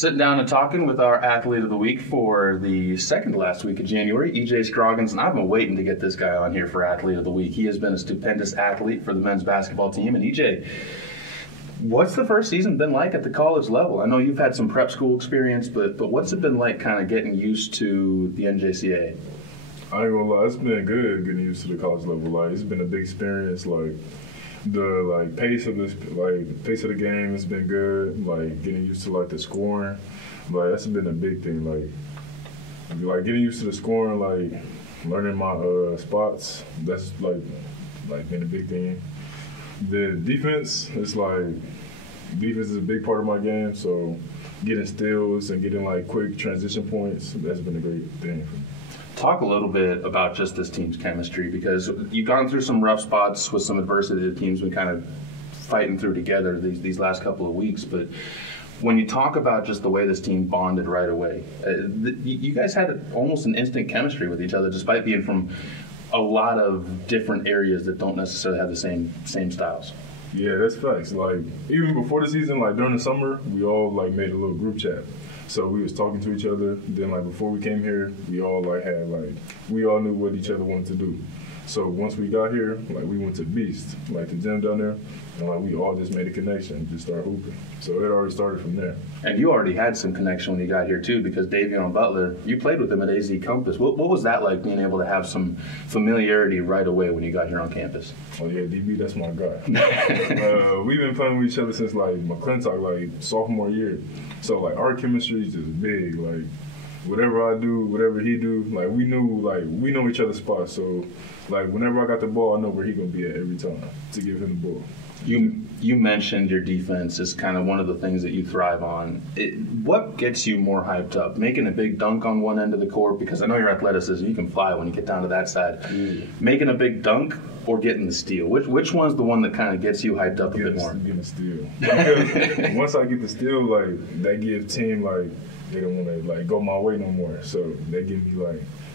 Sitting down and talking with our athlete of the week for the second to last week of January, Ejay Scroggins, and I've been waiting to get this guy on here for athlete of the week. He has been a stupendous athlete for the men's basketball team. And Ejay, what's the first season been like at the college level? I know you've had some prep school experience, but what's it been like kind of getting used to the NJCAA? I ain't gonna lie, it's been good getting used to the college level. Like, it's been a big experience. Like, the pace of the game has been good. Like, getting used to the scoring, that's been a big thing. Like getting used to the scoring, learning my spots. That's been a big thing. The defense is defense is a big part of my game. So getting steals and getting quick transition points, that's been a great thing for me. Talk a little bit about just this team's chemistry, because you've gone through some rough spots with some adversity the team's been kind of fighting through together these last couple of weeks. But when you talk about just the way this team bonded right away, you guys had almost an instant chemistry with each other, despite being from a lot of different areas that don't necessarily have the same styles. Yeah, that's facts. Even before the season, during the summer, we all made a little group chat. So we was talking to each other. Then before we came here, we all we all knew what each other wanted to do. So once we got here, we went to Beast, the gym down there, and we all just made a connection and just started hooping. So it already started from there. And you already had some connection when you got here too, because Davion Butler, you played with him at AZ Compass. What was that like, being able to have some familiarity right away when you got here on campus? Oh yeah, DB, that's my guy. We've been playing with each other since McClintock, sophomore year. So our chemistry is just big. Whatever I do, whatever he do, we know each other's spots. So whenever I got the ball, I know where he gonna be at every time to give him the ball. You mentioned your defense is kind of one of the things that you thrive on. What gets you more hyped up? Making a big dunk on one end of the court, because I know your athleticism, you can fly when you get down to that side. Making a big dunk or getting the steal? Which one's the one that kind of gets you hyped up a bit more? Getting the steal. Because once I get the steal, that gives team they don't want to go my way no more. So they give me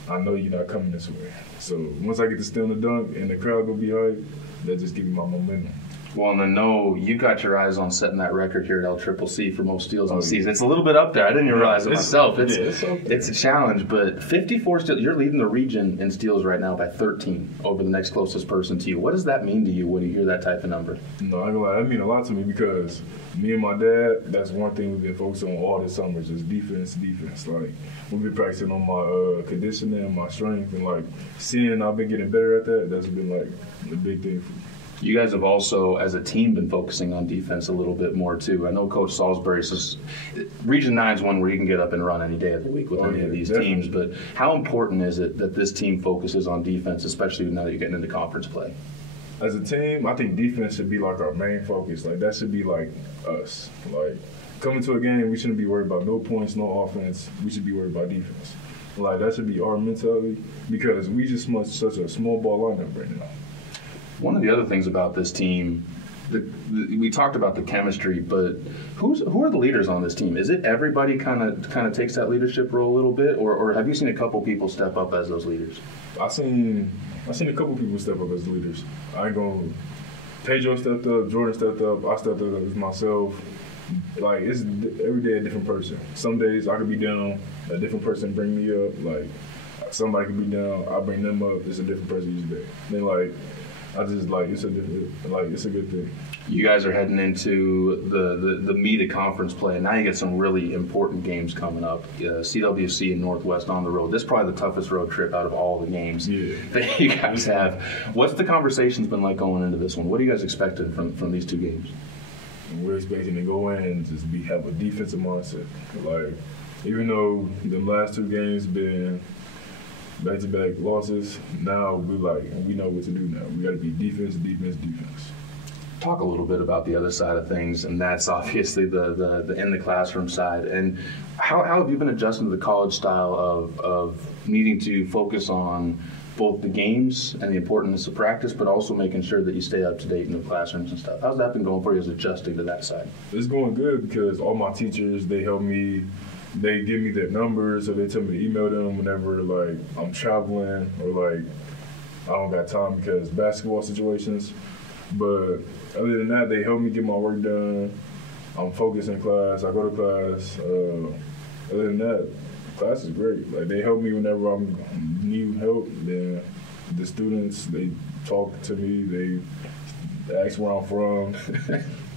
I know you're not coming this way. So once I get the steal and the dunk and the crowd gonna be hyped, that just give me my momentum. Well, and I know you got your eyes on setting that record here at LCCC for most steals in the season. It's a little bit up there. I didn't even realize it myself. It's a challenge, but 54 steals. You're leading the region in steals right now by 13 over the next closest person to you. What does that mean to you when you hear that type of number? No, I ain't gonna lie. That mean a lot to me, because me and my dad, that's one thing we've been focusing on all this summer, is just defense. We've been practicing on my conditioning, my strength, and seeing I've been getting better at that. That's been the big thing for me. You guys have also, as a team, been focusing on defense a little bit more, too. I know Coach Salisbury says Region 9 is one where you can get up and run any day of the week with any of these teams. But how important is it that this team focuses on defense, especially now that you're getting into conference play? As a team, I think defense should be our main focus. That should be us. Coming to a game, we shouldn't be worried about no points, no offense. We should be worried about defense. That should be our mentality, because we just such a small ball lineup right now. One of the other things about this team, we talked about the chemistry, but who are the leaders on this team? Is it everybody kind of takes that leadership role a little bit, or have you seen a couple people step up as those leaders? I seen a couple people step up as leaders. Pedro stepped up, Jordan stepped up, I stepped up as myself. It's every day a different person. Some days I could be down, a different person bring me up. Somebody could be down, I bring them up. It's a different person each day. Then I just it's a good thing. You guys are heading into the meat of conference play, and now you get some really important games coming up. CWC and Northwest on the road. This is probably the toughest road trip out of all the games that you guys have. What's the conversations been like going into this one? What are you guys expecting from these two games? We're expecting to go in and just have a defensive mindset. Even though the last two games been back-to-back losses, now we know what to do now. We got to be defense. Talk a little bit about the other side of things, and that's obviously the in the classroom side. And how have you been adjusting to the college style of needing to focus on both the games and the importance of practice, but also making sure that you stay up to date in the classrooms and stuff? How's that been going for you as adjusting to that side? It's going good, because all my teachers, they help me. They give me their numbers, or they tell me to email them whenever I'm traveling, or I don't got time because basketball situations. But other than that, they help me get my work done. I'm focused in class. I go to class. Other than that, class is great. Like, they help me whenever I need help. Then the students, they talk to me. They ask where I'm from.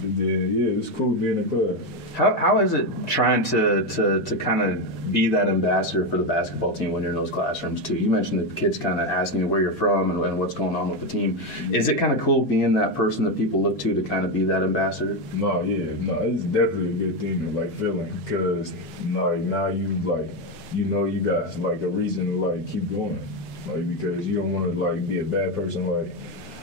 And then, yeah, it's cool being in class. How is it trying to kind of be that ambassador for the basketball team when you're in those classrooms too? You mentioned the kids kind of asking you where you're from and what's going on with the team. Is it kind of cool being that person that people look to kind of be that ambassador? No, it's definitely a good thing to feeling, because now you you got like a reason to keep going, because you don't want to be a bad person,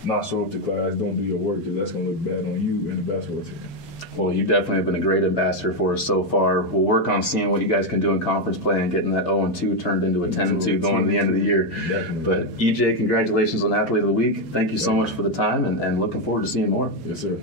not show up to class, don't do your work, because that's gonna look bad on you and the basketball team. Well, you definitely have been a great ambassador for us so far. We'll work on seeing what you guys can do in conference play and getting that 0-2 turned into a 10-2 going to the end of the year. Definitely. But EJ, congratulations on Athlete of the Week. Thank you so much for the time, and looking forward to seeing more. Yes, sir.